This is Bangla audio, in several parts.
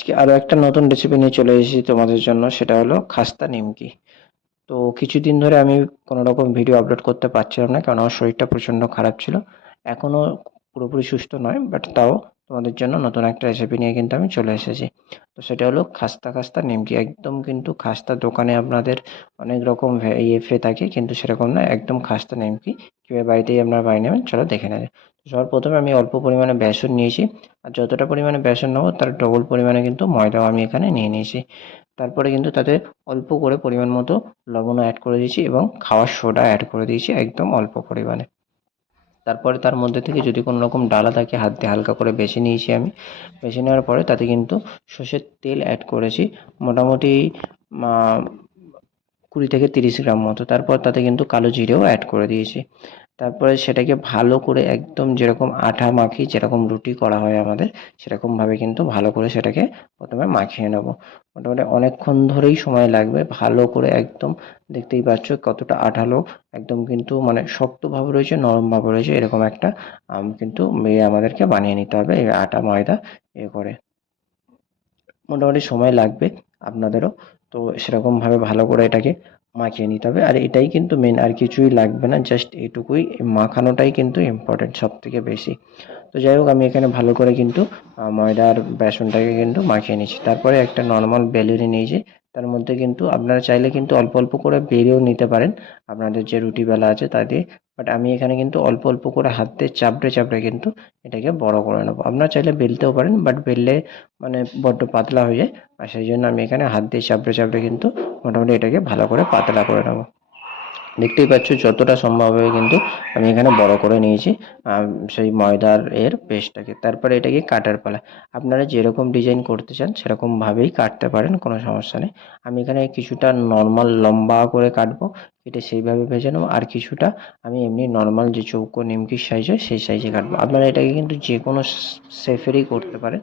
আজকে আরও একটা নতুন রেসিপি নিয়ে চলে এসেছি তোমাদের জন্য, সেটা হলো খাস্তা নিমকি। তো কিছুদিন ধরে আমি কোনো রকম ভিডিও আপলোড করতে পারছিলাম না কারণ আমার শরীরটা প্রচণ্ড খারাপ ছিল। এখনও পুরোপুরি সুস্থ নয় বাট তাও তোমাদের জন্য নতুন একটা রেসিপি নিয়ে কিন্তু আমি চলে এসেছি। তো সেটা হলো খাস্তা খাস্তা নিমকি। একদম কিন্তু খাস্তা দোকানে আপনাদের অনেক রকম ইয়ে ফে থাকে, কিন্তু সেরকম না, একদম খাস্তা নিমকি। কীভাবে বাড়িতেই আপনারা বানিয়ে নেবেন, চলো দেখে নেবে সবার প্রথমে আমি অল্প পরিমাণে বেসন নিয়েছি। আর যতটা পরিমাণে বেসন নেব, তার ডবল পরিমাণে কিন্তু ময়দাও আমি এখানে নিয়ে নিয়েছি। তারপরে কিন্তু তাতে অল্প করে পরিমাণ মতো লবণও অ্যাড করে দিয়েছি এবং খাওয়ার সোডা অ্যাড করে দিয়েছি একদম অল্প পরিমাণে। তারপরে তার মধ্যে থেকে যদি কোনো রকম ডালা থাকে, হাত দিয়ে হালকা করে বেছে নিয়েছি আমি। বেছে নেওয়ার পরে তাতে কিন্তু সর্ষের তেল অ্যাড করেছি মোটামুটি কুড়ি থেকে তিরিশ গ্রাম মতো। তারপর তাতে কিন্তু কালো জিরেও অ্যাড করে দিয়েছি। তারপরে সেটাকে ভালো করে একদম যেরকম আঠা মাখি যেরকম রুটি করা হয় আমাদের সেরকমভাবে কিন্তু ভালো করে সেটাকে প্রথমে মাখিয়ে নেব। মোটামুটি অনেকক্ষণ ধরেই সময় লাগবে ভালো করে একদম দেখতেই পাচ্ছ কতটা আঠালো একদম কিন্তু মানে শক্তভাবে রয়েছে নরমভাবে রয়েছে এরকম একটা আম, কিন্তু আমাদেরকে বানিয়ে নিতে হবে আটা ময়দা এ করে। মোটামুটি সময় লাগবে আপনাদেরও তো সেরকমভাবে ভালো করে এটাকে মাখিয়ে নিতে হবে। আর এটাই কিন্তু মেন আর কিছুই লাগবে না জাস্ট এটুকুই মাখানোটাই কিন্তু ইম্পর্টেন্ট সব থেকে বেশি। তো যাই হোক, আমি এখানে ভালো করে কিন্তু ময়দার বেসনটাকে কিন্তু মাখিয়ে নিচ্ছি। তারপরে একটা নর্মাল বেলুনি নিয়েছি। তার মধ্যে কিন্তু আপনারা চাইলে কিন্তু অল্প অল্প করে বেড়েও নিতে পারেন। আপনাদের যে রুটি বেলা আছে তা দিয়ে। বাট আমি এখানে কিন্তু অল্প অল্প করে হাত দিয়ে চাপড়ে চাপড়ে কিন্তু এটাকে বড় করে নেব। আপনারা চাইলে বেলতেও পারেন বাট বেললে মানে বড্ড পাতলা হয়ে যায়। আর সেই জন্য আমি এখানে হাত দিয়ে চাপড়ে চাপড়ে কিন্তু মোটামুটি এটাকে ভালো করে পাতলা করে নেব। দেখতেই পাচ্ছ যতটা সম্ভব হবে কিন্তু আমি এখানে বড় করে নিয়েছি সেই ময়দার এর পেস্টটাকে। তারপরে এটাকে কাটার পালা। আপনারা যেরকম ডিজাইন করতে চান সেরকমভাবেই কাটতে পারেন, কোনো সমস্যা নেই। আমি এখানে কিছুটা নর্মাল লম্বা করে কাটবো, কেটে সেইভাবে ভেজে নেব। আর কিছুটা আমি এমনি নর্মাল যে চৌকো নিমকির সাইজ হয় সেই সাইজে কাটবো। আপনারা এটাকে কিন্তু যে কোনো শেফেরই করতে পারেন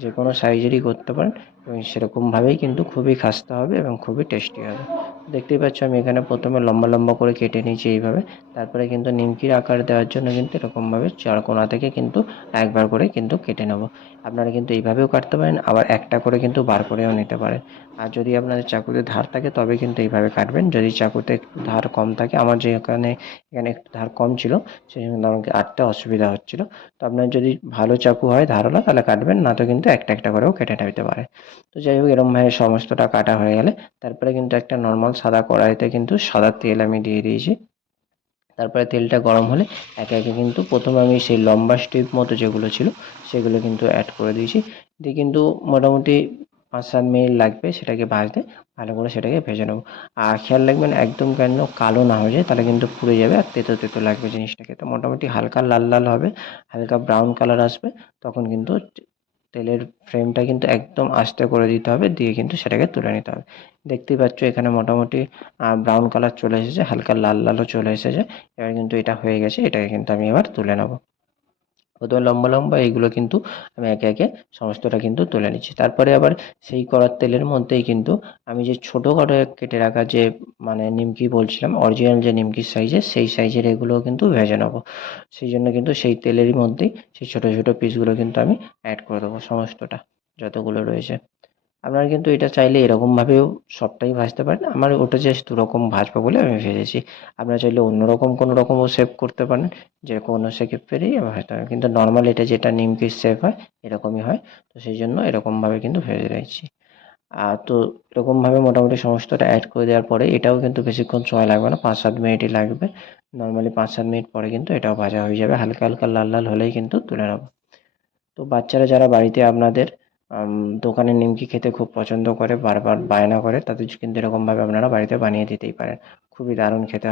যে কোনো সাইজেরই করতে পারেন এবং সেরকমভাবেই কিন্তু খুবই খাস্তা হবে এবং খুবই টেস্টি হবে। দেখতেই পাচ্ছ আমি এখানে প্রথমে লম্বা লম্বা করে কেটে নিয়েছি এইভাবে। তারপরে কিন্তু নিমকির আকার দেওয়ার জন্য কিন্তু এরকমভাবে চার কোণা থেকে কিন্তু একবার করে কিন্তু কেটে নেব। আপনারা কিন্তু এইভাবেও কাটতে পারেন, আবার একটা করে কিন্তু বার করেও নিতে পারেন। আর যদি আপনাদের চাকুতে ধার থাকে তবে কিন্তু এইভাবে কাটবেন। যদি চাকুতে একটু ধার কম থাকে, আমার যে এখানে এখানে একটু ধার কম ছিল, সেই জন্য আমাকে কাটতে অসুবিধা হচ্ছিল। তো আপনার যদি ভালো চাকু হয় ধারওয়ালা তাহলে কাটবেন, না তো কিন্তু একটা একটা করেও কেটে নিতে পারে। তো যাই হোক এরকমভাবে সমস্তটা কাটা হয়ে গেলে, তারপরে কিন্তু একটা নর্মাল সাদা কড়াইতে কিন্তু সাদা তেল আমি দিয়ে দিয়েছি। তারপরে তেলটা গরম হলে একে একে কিন্তু প্রথমে আমি সেই লম্বা স্টিপ মতো যেগুলো ছিল, সেগুলো কিন্তু অ্যাড করে দিয়েছি। দিয়ে কিন্তু মোটামুটি পাঁচ সাত মিনিট লাগবে সেটাকে ভাজতে, ভালো করে সেটাকে ভেজে নেব। আর খেয়াল রাখবেন একদম কেন কালো না হয়ে যায়, তাহলে কিন্তু পুড়ে যাবে আর তেতো তেতো লাগবে জিনিসটাকে। তো মোটামুটি হালকা লাল লাল হবে, হালকা ব্রাউন কালার আসবে, তখন কিন্তু তেলের ফ্রেমটা কিন্তু একদম আস্তে করে দিতে হবে, দিয়ে কিন্তু সেটাকে তুলে নিতে হবে। দেখতেই পাচ্ছ এখানে মোটামুটি ব্রাউন কালার চলে এসেছে, হালকা লাল লালও চলে এসেছে। এবার কিন্তু এটা হয়ে গেছে, এটাকে কিন্তু আমি এবার তুলে নেব। প্রথমে লম্বা লম্বা এইগুলো কিন্তু আমি একে একে সমস্তটা কিন্তু তুলে নিচ্ছি। তারপরে আবার সেই কড়ার তেলের মধ্যেই কিন্তু আমি যে ছোটো করে কেটে রাখা যে মানে নিমকি বলছিলাম অরিজিনাল যে নিমকির সাইজের সেই সাইজের এগুলোও কিন্তু ভেজে নেব। সেই জন্য কিন্তু সেই তেলেরই মধ্যেই সেই ছোটো ছোটো পিসগুলো কিন্তু আমি অ্যাড করে দেবো সমস্তটা, যতগুলো রয়েছে। আপনারা কিন্তু এটা চাইলে এরকমভাবেও সবটাই ভাজতে পারেন। আমার ওটা জাস্ট দুরকম ভাজবো বলে আমি ভেজেছি আপনারা চাইলে অন্যরকম কোনো রকমও শেপ করতে পারেন। যে কোনো শেপেরই ভাজতে পারেন। কিন্তু নর্মাল এটা যেটা নিমকির শেপ হয় এরকমই হয়। তো সেই জন্য এরকমভাবে কিন্তু ভেজে নিচ্ছি। আর তো এরকমভাবে মোটামুটি সমস্তটা অ্যাড করে দেওয়ার পরে এটাও কিন্তু বেশিক্ষণ সময় লাগবে না। পাঁচ সাত মিনিটই লাগবে। নর্মালি পাঁচ সাত মিনিট পরে কিন্তু এটাও ভাজা হয়ে যাবে। হালকা হালকা লাল লাল হলেই কিন্তু তুলে নেব। তো বাচ্চারা যারা বাড়িতে আপনাদের আম, দোকানের নিমকি খেতে খুব পছন্দ করে, বারবার বায়না করে, তাদের কিন্তু এরকমভাবে আপনারা বাড়িতে বানিয়ে দিতেই পারেন। খুবই দারুণ খেতে হয়।